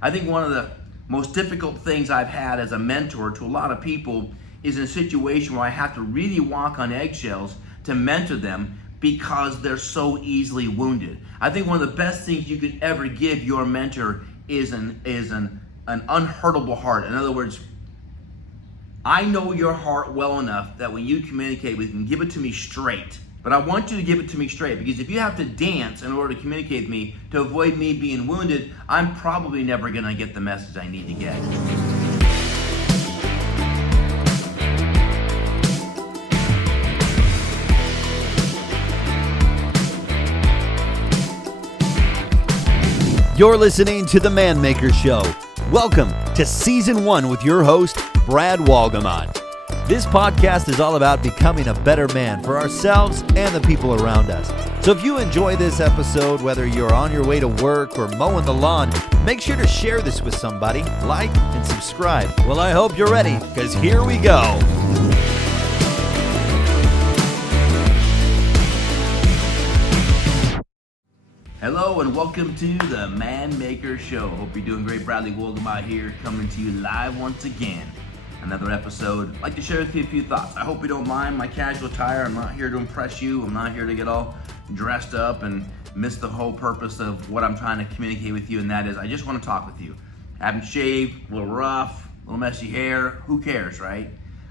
I think one of the most difficult things I've had as a mentor to a lot of people is in a situation where I have to really walk on eggshells to mentor them because they're so easily wounded. I think one of the best things you could ever give your mentor is an unhurtable heart. In other words, I know your heart well enough that when you communicate with me, give it to me straight. But I want you to give it to me straight, because if you have to dance in order to communicate with me to avoid me being wounded, I'm probably never gonna get the message I need to get. You're listening to The Man Maker Show. Welcome to Season 1 with your host, Brad Walgamot. This podcast is all about becoming a better man for ourselves and the people around us. So if you enjoy this episode, whether you're on your way to work or mowing the lawn, make sure to share this with somebody, like, and subscribe. Well, I hope you're ready, because here we go. Hello and welcome to the Man Maker Show. Hope you're doing great. Bradley Walgamot here, coming to you live once again. Another episode. I'd like to share with you a few thoughts. I hope you don't mind my casual attire. I'm not here to impress you. I'm not here to get all dressed up and miss the whole purpose of what I'm trying to communicate with you, and that is I just want to talk with you. I haven't shaved, a little rough, a little messy hair. Who cares, right?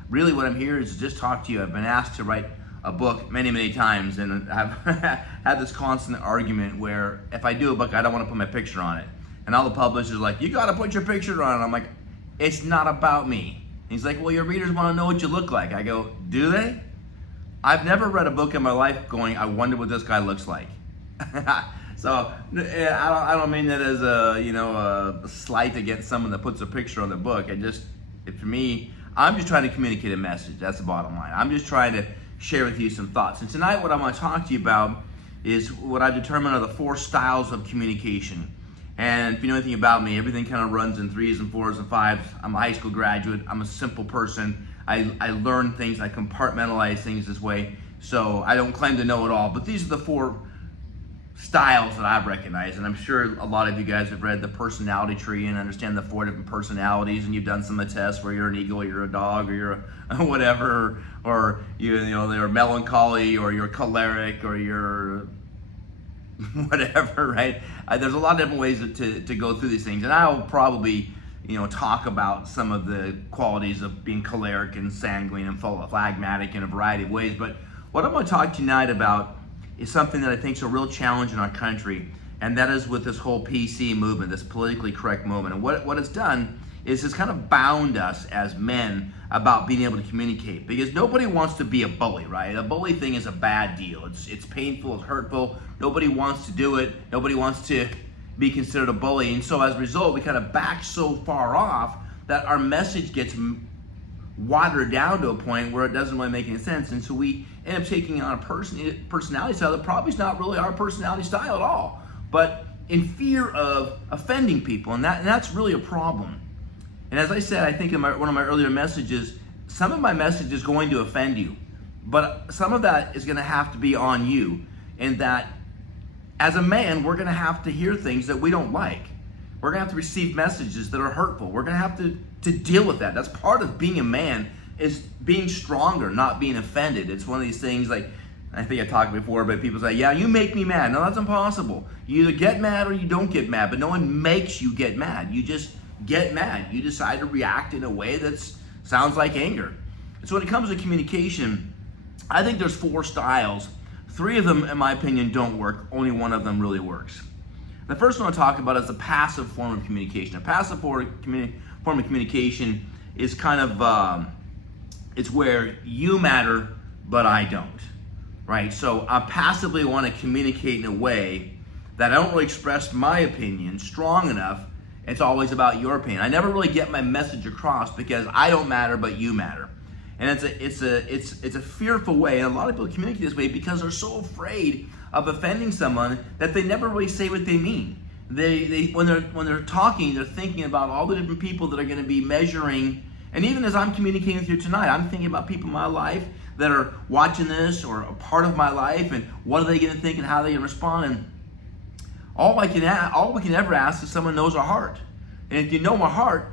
Really what I'm here is to just talk to you. I've been asked to write a book many times, and I've had this constant argument where if I do a book, I don't want to put my picture on it. And all the publishers are like, you got to put your picture on it. I'm like, it's not about me. And he's like, well, your readers want to know what you look like. I go, do they? I've never read a book in my life going, I wonder what this guy looks like. So I don't mean that as a slight against someone that puts a picture on their book. For me, I'm just trying to communicate a message. That's the bottom line. I'm just trying to share with you some thoughts. And tonight what I want to talk to you about is what I've determined are the 4 styles of communication. And if you know anything about me, everything kind of runs in 3s and 4s and 5s. I'm a high school graduate. I'm a simple person. I learn things. I compartmentalize things this way. So I don't claim to know it all. But these are the 4 styles that I've recognized. And I'm sure a lot of you guys have read the personality tree and understand the 4 different personalities. And you've done some of the tests where you're an eagle, or you're a dog, or you're a whatever, or they're melancholy, or you're choleric, or you're whatever, right? There's a lot of different ways to go through these things, and I'll probably talk about some of the qualities of being choleric and sanguine and phlegmatic in a variety of ways. But what I'm going to talk tonight about is something that I think is a real challenge in our country, and that is with this whole PC movement, this politically correct movement. And what it's done is it's kind of bound us as men about being able to communicate, because nobody wants to be a bully, right? A bully thing is a bad deal. It's painful, it's hurtful. Nobody wants to do it. Nobody wants to be considered a bully. And so as a result, we kind of back so far off that our message gets watered down to a point where it doesn't really make any sense. And so we end up taking on a personality style that probably is not really our personality style at all, but in fear of offending people. And that's really a problem. And as I said, I think in one of my earlier messages, some of my message is going to offend you, but some of that is going to have to be on you. And that as a man, we're going to have to hear things that we don't like. We're going to have to receive messages that are hurtful. We're going to have to deal with that. That's part of being a man, is being stronger, not being offended. It's one of these things, like, I think I talked before, but people say, yeah, you make me mad. No, that's impossible. You either get mad or you don't get mad, but no one makes you get mad. You just get mad. You decide to react in a way that sounds like anger. So when it comes to communication, I think there's 4 styles. 3 of them, in my opinion, don't work. Only one of them really works. The first one I'll talk about is the passive form of communication. A passive form of communication is kind of, it's where you matter, but I don't, right? So I passively want to communicate in a way that I don't really express my opinion strong enough. It's always about your opinion. I never really get my message across because I don't matter, but you matter. And it's a fearful way. And a lot of people communicate this way because they're so afraid of offending someone that they never really say what they mean. They when they're talking, they're thinking about all the different people that are going to be measuring. And even as I'm communicating with you tonight, I'm thinking about people in my life that are watching this or a part of my life, and what are they going to think and how they respond. And all we can ever ask is someone knows our heart. And if you know my heart,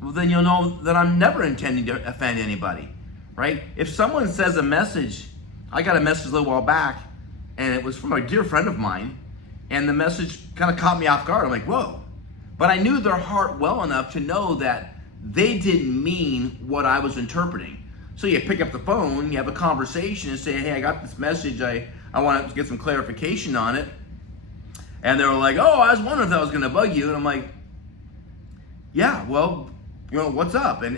well, then you'll know that I'm never intending to offend anybody, right? If someone says a message, I got a message a little while back, and it was from a dear friend of mine, and the message kind of caught me off guard. I'm like, whoa. But I knew their heart well enough to know that they didn't mean what I was interpreting. So you pick up the phone, you have a conversation and say, hey, I got this message, I want to get some clarification on it. And they were like, oh, I was wondering if that was going to bug you. And I'm like, yeah, well, what's up? And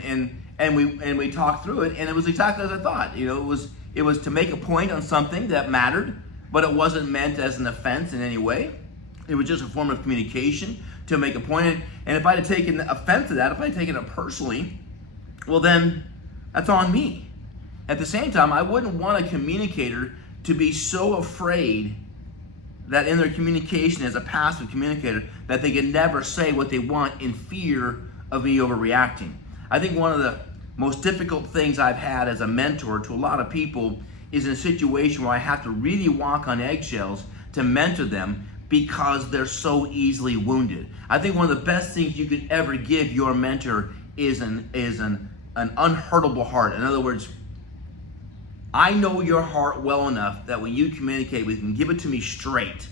we talked through it, and it was exactly as I thought. It was to make a point on something that mattered, but it wasn't meant as an offense in any way. It was just a form of communication to make a point. And if I had taken offense to that, if I had taken it personally, well then, that's on me. At the same time, I wouldn't want a communicator to be so afraid that in their communication as a passive communicator that they can never say what they want in fear of me overreacting. I think one of the most difficult things I've had as a mentor to a lot of people is in a situation where I have to really walk on eggshells to mentor them because they're so easily wounded. I think one of the best things you could ever give your mentor is an unhurtable heart. In other words, I know your heart well enough that when you communicate with me, give it to me straight.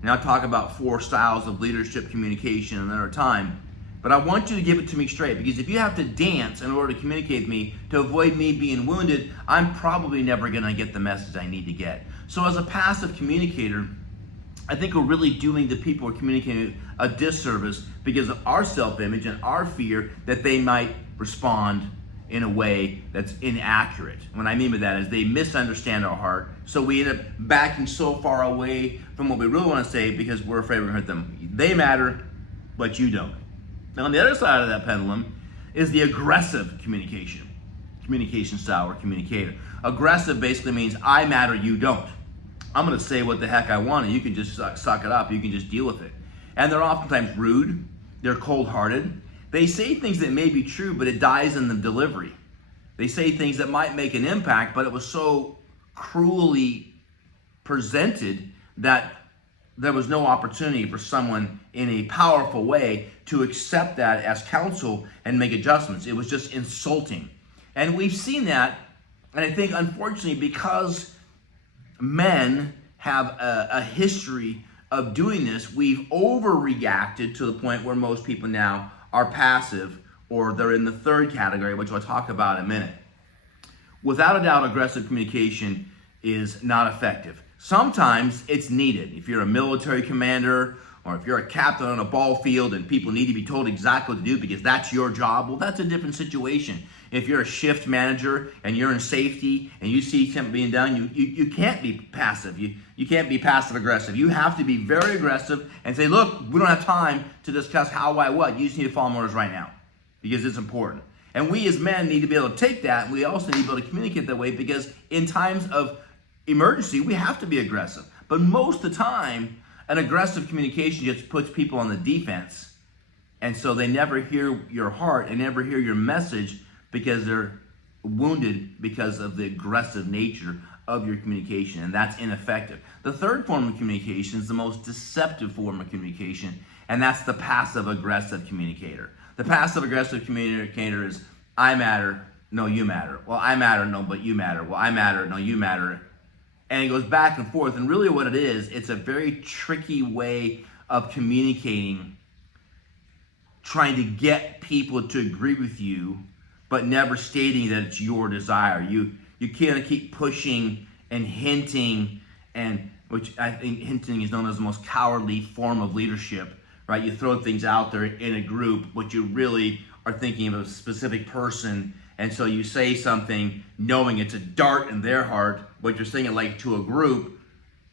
And I'll talk about 4 styles of leadership communication another time. But I want you to give it to me straight, because if you have to dance in order to communicate with me to avoid me being wounded, I'm probably never going to get the message I need to get. So as a passive communicator, I think we're really doing the people we're communicating with a disservice because of our self-image and our fear that they might respond in a way that's inaccurate. What I mean by that is they misunderstand our heart, so we end up backing so far away from what we really want to say because we're afraid we're going to hurt them. They matter, but you don't. Now on the other side of that pendulum is the aggressive communication style or communicator. Aggressive basically means I matter, you don't. I'm going to say what the heck I want, and you can just suck it up. You can just deal with it. And they're oftentimes rude. They're cold-hearted. They say things that may be true, but it dies in the delivery. They say things that might make an impact, but it was so cruelly presented that there was no opportunity for someone in a powerful way to accept that as counsel and make adjustments. It was just insulting. And we've seen that, and I think unfortunately because men have a history of doing this, we've overreacted to the point where most people now are passive, or they're in the third category, which I'll talk about in a minute. Without a doubt, aggressive communication is not effective. Sometimes it's needed. If you're a military commander, or if you're a captain on a ball field and people need to be told exactly what to do because that's your job, well, that's a different situation. If you're a shift manager and you're in safety and you see something being done, you can't be passive. You can't be passive aggressive. You have to be very aggressive and say, look, we don't have time to discuss how, why, what. You just need to follow orders right now because it's important. And we as men need to be able to take that, and we also need to be able to communicate that way because in times of emergency, we have to be aggressive. But most of the time, an aggressive communication just puts people on the defense. And so they never hear your heart and never hear your message because they're wounded because of the aggressive nature of your communication, and that's ineffective. The third form of communication is the most deceptive form of communication, and that's the passive-aggressive communicator. The passive-aggressive communicator is, I matter, no, you matter. Well, I matter, no, but you matter. Well, I matter, no, you matter. And it goes back and forth, and really what it is, it's a very tricky way of communicating, trying to get people to agree with you, but never stating that it's your desire. You can't keep pushing and hinting, and which I think hinting is known as the most cowardly form of leadership, right? You throw things out there in a group, but you really are thinking of a specific person, and so you say something knowing it's a dart in their heart, but you're saying it like to a group.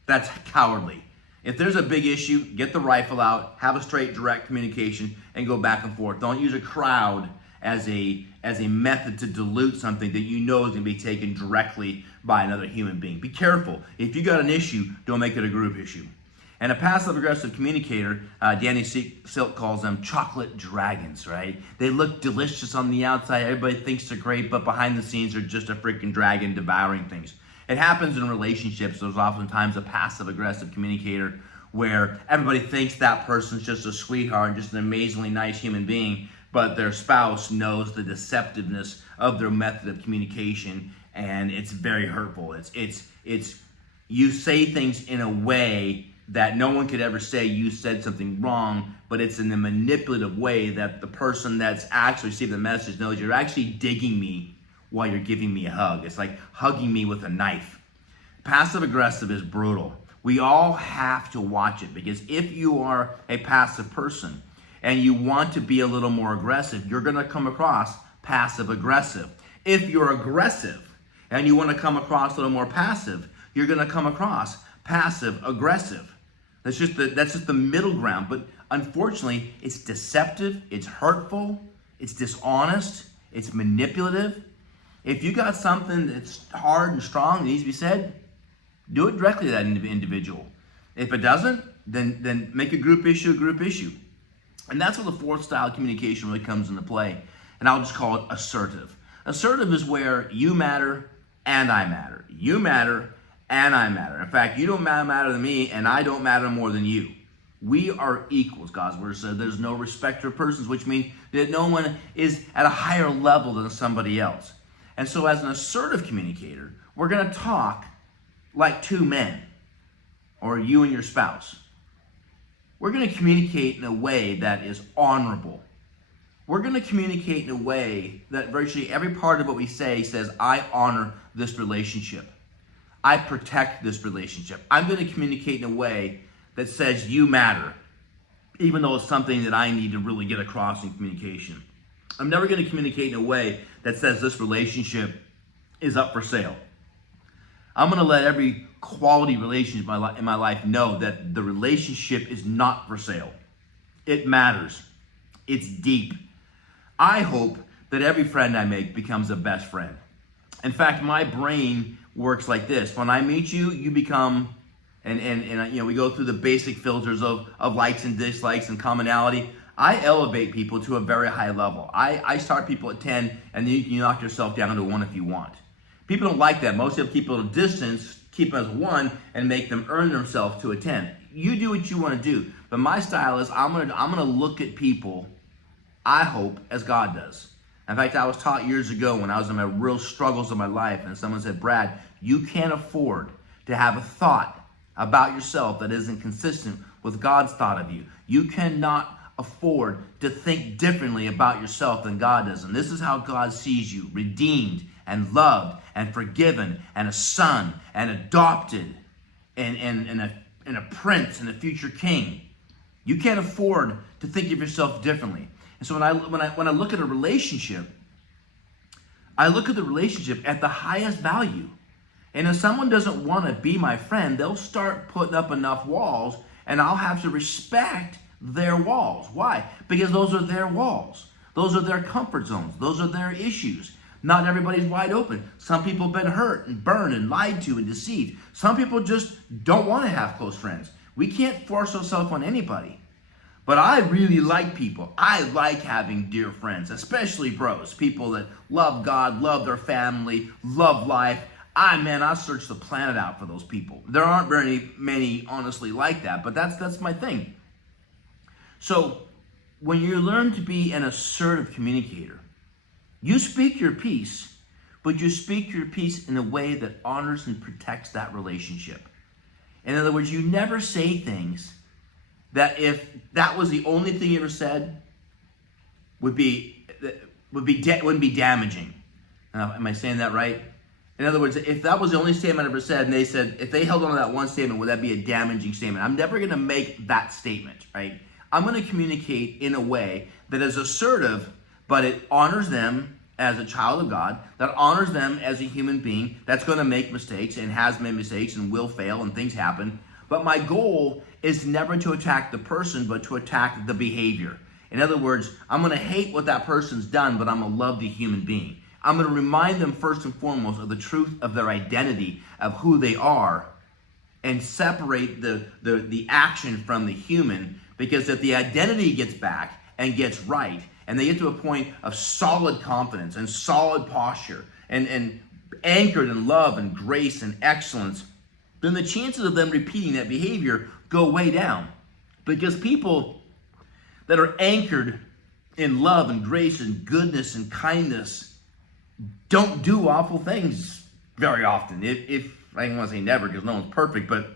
That's cowardly. If there's a big issue, get the rifle out, have a straight, direct communication, and go back and forth. Don't use a crowd as a method to dilute something that you know is going to be taken directly by another human being. Be careful. If you got an issue, don't make it a group issue. And a passive-aggressive communicator, Danny Silk calls them chocolate dragons, right? They look delicious on the outside. Everybody thinks they're great, but behind the scenes, they're just a freaking dragon devouring things. It happens in relationships. There's oftentimes a passive-aggressive communicator where everybody thinks that person's just a sweetheart, just an amazingly nice human being, but their spouse knows the deceptiveness of their method of communication, and it's very hurtful. It's you say things in a way that no one could ever say you said something wrong, but it's in a manipulative way that the person that's actually receiving the message knows you're actually digging me while you're giving me a hug. It's like hugging me with a knife. Passive aggressive is brutal. We all have to watch it, because if you are a passive person and you want to be a little more aggressive, you're going to come across passive aggressive. If you're aggressive and you want to come across a little more passive, you're going to come across passive aggressive. That's just the middle ground. But unfortunately, it's deceptive, it's hurtful, it's dishonest, it's manipulative. If you got something that's hard and strong that needs to be said, do it directly to that individual. If it doesn't, then make a group issue. And that's where the fourth style of communication really comes into play. And I'll just call it assertive. Assertive is where you matter and I matter. You matter and I matter. In fact, you don't matter to me, and I don't matter more than you. We are equals. God's word says there's no respecter of persons, which means that no one is at a higher level than somebody else. And so as an assertive communicator, we're going to talk like two men, or you and your spouse. We're going to communicate in a way that is honorable. We're going to communicate in a way that virtually every part of what we say says, I honor this relationship. I protect this relationship. I'm going to communicate in a way that says you matter, even though it's something that I need to really get across in communication. I'm never going to communicate in a way that says this relationship is up for sale. I'm going to let every quality relationship in my life know that the relationship is not for sale. It matters. It's deep. I hope that every friend I make becomes a best friend. In fact, my brain works like this. When I meet you, you become, and we go through the basic filters of likes and dislikes and commonality. I elevate people to a very high level. I start people at 10, and then you knock yourself down to 1 if you want. People don't like that. Most of the people at a distance keep them as 1 and make them earn themselves to a 10. You do what you want to do. But my style is I'm gonna look at people, I hope, as God does. In fact, I was taught years ago when I was in my real struggles of my life, and someone said, Brad, you can't afford to have a thought about yourself that isn't consistent with God's thought of you. You cannot afford to think differently about yourself than God does. And this is how God sees you: redeemed and loved and forgiven and a son and adopted and a prince and a future king. You can't afford to think of yourself differently. And so when I look at a relationship, I look at the relationship at the highest value. And if someone doesn't want to be my friend, they'll start putting up enough walls, and I'll have to respect their walls. Why? Because those are their walls. Those are their comfort zones. Those are their issues. Not everybody's wide open. Some people have been hurt and burned and lied to and deceived. Some people just don't want to have close friends. We can't force ourselves on anybody. But I really like people. I like having dear friends, especially bros, people that love God, love their family, love life. I search the planet out for those people. There aren't very many, honestly, like that, but that's my thing. So when you learn to be an assertive communicator, you speak your piece, but you speak your piece in a way that honors and protects that relationship. In other words, you never say things that, if that was the only thing you ever said, wouldn't be damaging. Am I saying that right? In other words, if that was the only statement I ever said, and they said, if they held on to that one statement, would that be a damaging statement? I'm never going to make that statement, right? I'm going to communicate in a way that is assertive, but it honors them as a child of God, that honors them as a human being that's going to make mistakes and has made mistakes and will fail and things happen. But my goal is never to attack the person, but to attack the behavior. In other words, I'm going to hate what that person's done, but I'm going to love the human being. I'm going to remind them first and foremost of the truth of their identity, of who they are, and separate the action from the human. Because if the identity gets back and gets right, and they get to a point of solid confidence and solid posture and anchored in love and grace and excellence, then the chances of them repeating that behavior go way down. Because people that are anchored in love and grace and goodness and kindness don't do awful things very often. If I don't want to say never because no one's perfect, but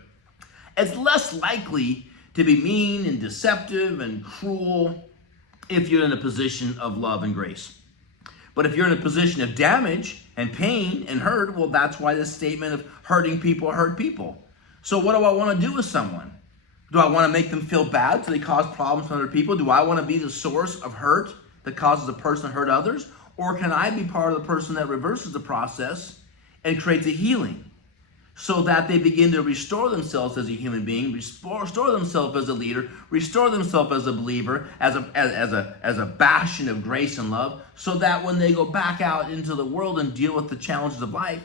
it's less likely to be mean and deceptive and cruel if you're in a position of love and grace. But if you're in a position of damage and pain and hurt, well, that's why this statement of hurting people hurt people. So what do I want to do with someone? Do I want to make them feel bad so they cause problems for other people? Do I want to be the source of hurt that causes a person to hurt others? Or can I be part of the person that reverses the process and creates a healing so that they begin to restore themselves as a human being, restore themselves as a leader, restore themselves as a believer, as a bastion of grace and love, so that when they go back out into the world and deal with the challenges of life,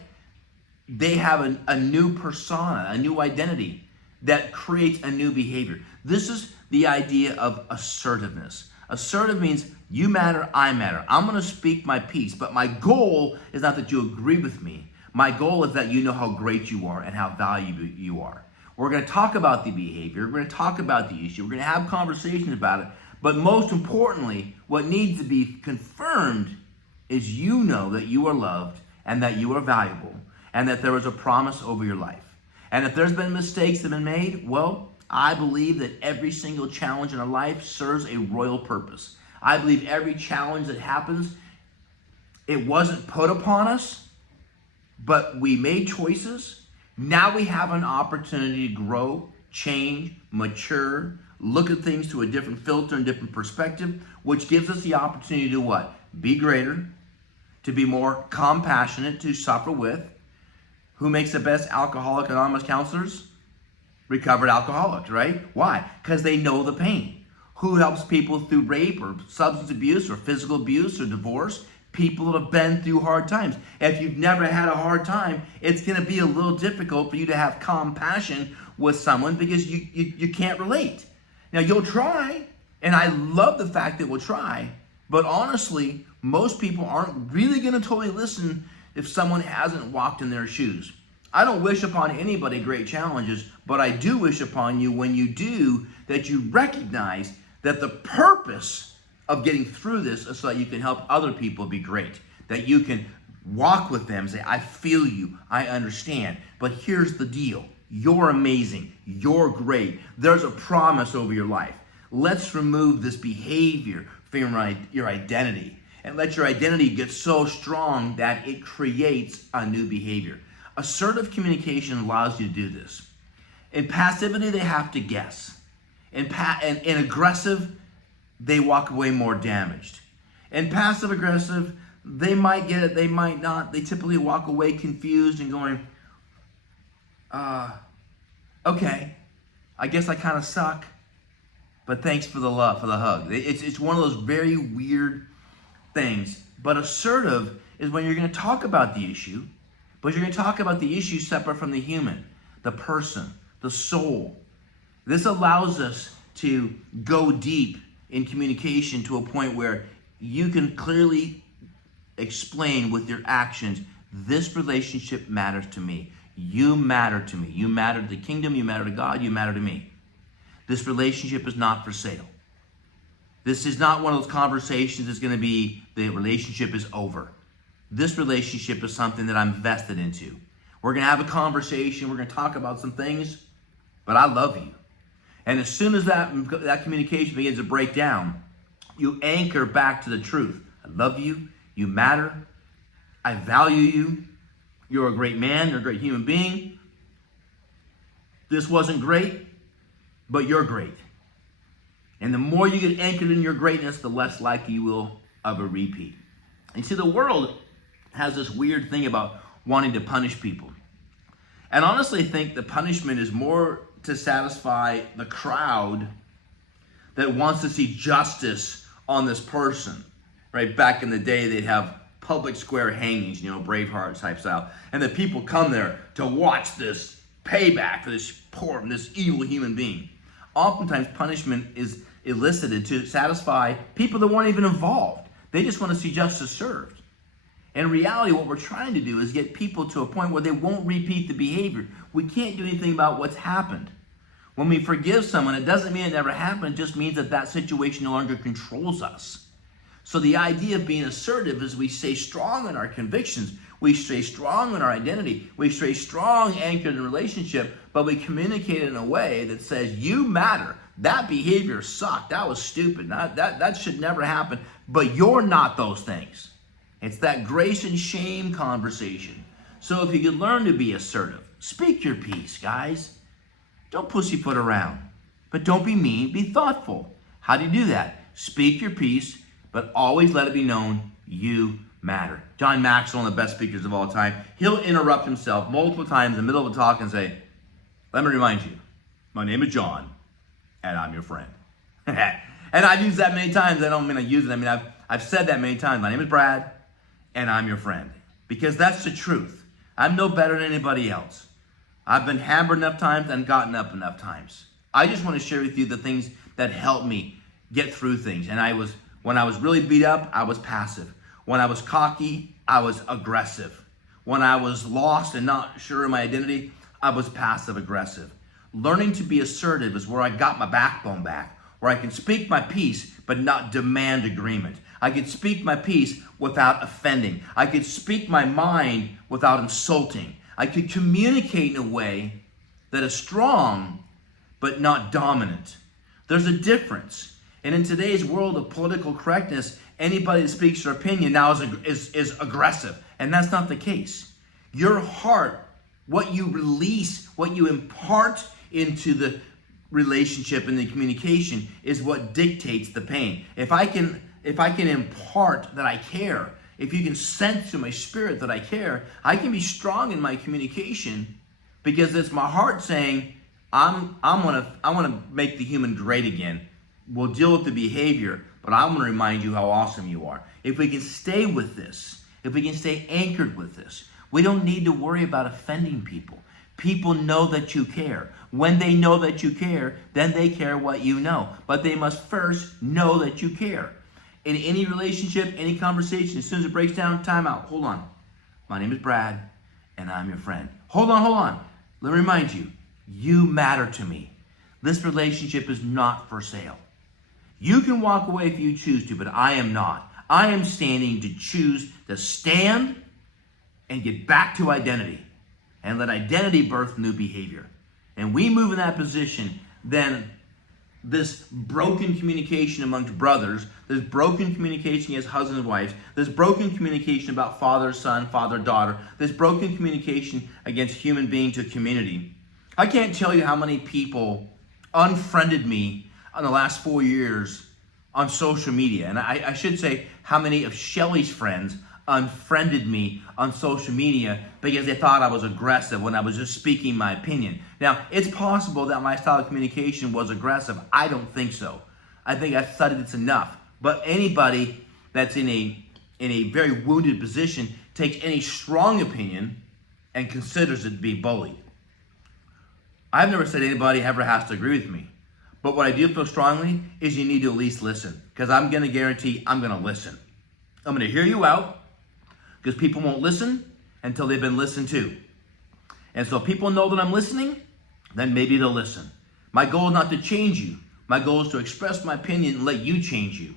they have a new persona, a new identity that creates a new behavior. This is the idea of assertiveness. Assertive means you matter, I matter. I'm going to speak my piece, but my goal is not that you agree with me. My goal is that you know how great you are and how valuable you are. We're going to talk about the behavior. We're going to talk about the issue. We're going to have conversations about it. But most importantly, what needs to be confirmed is you know that you are loved and that you are valuable and that there is a promise over your life. And if there's been mistakes that have been made, well, I believe that every single challenge in our life serves a royal purpose. I believe every challenge that happens, it wasn't put upon us, but we made choices. Now we have an opportunity to grow, change, mature, look at things through a different filter and different perspective, which gives us the opportunity to what? Be greater, to be more compassionate, to suffer with. Who makes the best Alcoholics Anonymous counselors? Recovered alcoholics, right? Why? Because they know the pain. Who helps people through rape or substance abuse or physical abuse or divorce? People that have been through hard times. If you've never had a hard time, it's going to be a little difficult for you to have compassion with someone because you can't relate. Now, you'll try, and I love the fact that we'll try, but honestly, most people aren't really going to totally listen if someone hasn't walked in their shoes. I don't wish upon anybody great challenges, but I do wish upon you when you do that you recognize that the purpose of getting through this is so that you can help other people be great, that you can walk with them and say, I feel you, I understand, but here's the deal. You're amazing, you're great. There's a promise over your life. Let's remove this behavior from your identity and let your identity get so strong that it creates a new behavior. Assertive communication allows you to do this. In passivity, they have to guess. In aggressive, they walk away more damaged. In passive aggressive, they might get it, they might not. They typically walk away confused and going, okay, I guess I kind of suck, but thanks for the love, for the hug. It's one of those very weird things. But assertive is when you're going to talk about the issue, but you're going to talk about the issue separate from the human, the person, the soul. This allows us to go deep in communication to a point where you can clearly explain with your actions, this relationship matters to me. You matter to me. You matter to the kingdom. You matter to God. You matter to me. This relationship is not for sale. This is not one of those conversations that's going to be the relationship is over. This relationship is something that I'm vested into. We're going to have a conversation. We're going to talk about some things, but I love you. And as soon as that communication begins to break down, you anchor back to the truth. I love you. You matter. I value you. You're a great man. You're a great human being. This wasn't great, but you're great. And the more you get anchored in your greatness, the less likely you will of a repeat. And see, the world has this weird thing about wanting to punish people. And honestly, I think the punishment is more to satisfy the crowd that wants to see justice on this person. Right? Back in the day, they'd have public square hangings, Braveheart type style. And the people come there to watch this payback for this evil human being. Oftentimes, punishment is elicited to satisfy people that weren't even involved. They just want to see justice served. In reality, what we're trying to do is get people to a point where they won't repeat the behavior. We can't do anything about what's happened. When we forgive someone, it doesn't mean it never happened. It just means that that situation no longer controls us. So the idea of being assertive is we stay strong in our convictions. We stay strong in our identity. We stay strong anchored in a relationship, but we communicate in a way that says, you matter. That behavior sucked. That was stupid. That should never happen. But you're not those things. It's that grace and shame conversation. So if you could learn to be assertive, speak your piece, guys. Don't pussyfoot around. But don't be mean, be thoughtful. How do you do that? Speak your piece, but always let it be known you matter. John Maxwell, one of the best speakers of all time, he'll interrupt himself multiple times in the middle of a talk and say, let me remind you, my name is John, and I'm your friend. And I've used that many times. I don't mean I use it. I mean, I've said that many times. My name is Brad, and I'm your friend. Because that's the truth. I'm no better than anybody else. I've been hammered enough times and gotten up enough times. I just want to share with you the things that helped me get through things. And when I was really beat up, I was passive. When I was cocky, I was aggressive. When I was lost and not sure of my identity, I was passive aggressive. Learning to be assertive is where I got my backbone back, where I can speak my piece but not demand agreement. I could speak my piece without offending. I could speak my mind without insulting. I could communicate in a way that is strong but not dominant. There's a difference. And in today's world of political correctness, anybody that speaks their opinion now is aggressive. And that's not the case. Your heart, what you release, what you impart into the relationship and the communication is what dictates the pain. If I can impart that I care, if you can sense to my spirit that I care, I can be strong in my communication because it's my heart saying, I want to make the human great again. We'll deal with the behavior, but I want to remind you how awesome you are. If we can stay with this, if we can stay anchored with this, we don't need to worry about offending people. People know that you care. When they know that you care, then they care what you know. But they must first know that you care. In any relationship, any conversation, as soon as it breaks down, time out. Hold on. My name is Brad, and I'm your friend. Hold on. Let me remind you, you matter to me. This relationship is not for sale. You can walk away if you choose to, but I am not. I am standing to choose to stand and get back to identity and let identity birth new behavior. And we move in that position, then this broken communication amongst brothers, this broken communication against husbands and wives, this broken communication about father, son, father, daughter, this broken communication against human being to community. I can't tell you how many people unfriended me in the last 4 years on social media. And I should say how many of Shelly's friends unfriended me on social media because they thought I was aggressive when I was just speaking my opinion. Now, it's possible that my style of communication was aggressive. I don't think so. I think I've studied this enough. But anybody that's in a very wounded position takes any strong opinion and considers it to be bullied. I've never said anybody ever has to agree with me. But what I do feel strongly is you need to at least listen, because I'm going to guarantee I'm going to listen. I'm going to hear you out, because people won't listen until they've been listened to. And so if people know that I'm listening, then maybe they'll listen. My goal is not to change you. My goal is to express my opinion and let you change you.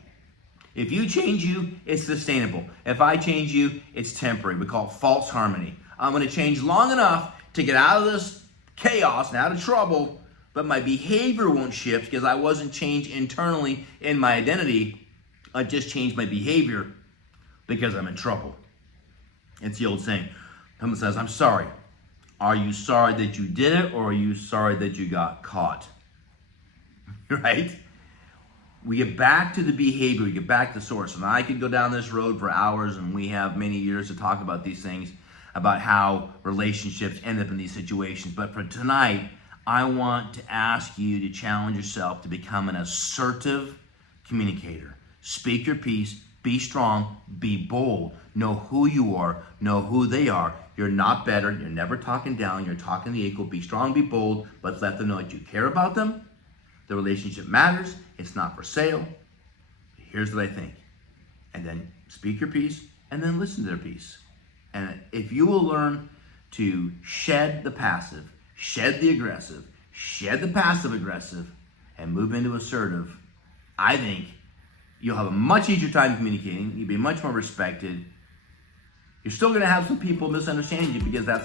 If you change you, it's sustainable. If I change you, it's temporary. We call it false harmony. I'm going to change long enough to get out of this chaos and out of trouble, but my behavior won't shift because I wasn't changed internally in my identity. I just changed my behavior because I'm in trouble. It's the old saying. Someone says, I'm sorry. Are you sorry that you did it, or are you sorry that you got caught? Right? We get back to the behavior. We get back to the source. And I could go down this road for hours, and we have many years to talk about these things, about how relationships end up in these situations. But for tonight, I want to ask you to challenge yourself to become an assertive communicator. Speak your piece, be strong, be bold. Know who you are, know who they are. You're not better, you're never talking down, you're talking the equal. Be strong, be bold, but let them know that you care about them. The relationship matters, it's not for sale. Here's what I think. And then speak your piece, and then listen to their piece. And if you will learn to shed the passive, shed the aggressive, shed the passive aggressive, and move into assertive, I think you'll have a much easier time communicating. You'll be much more respected. You're still going to have some people misunderstanding you because that's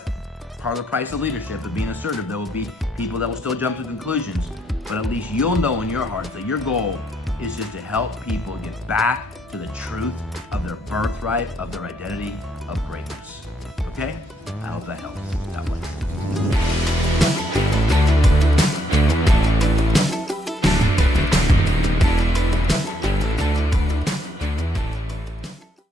part of the price of leadership, of being assertive. There will be people that will still jump to conclusions, but at least you'll know in your heart that your goal is just to help people get back to the truth of their birthright, of their identity, of greatness. Okay? I hope that helps. God bless.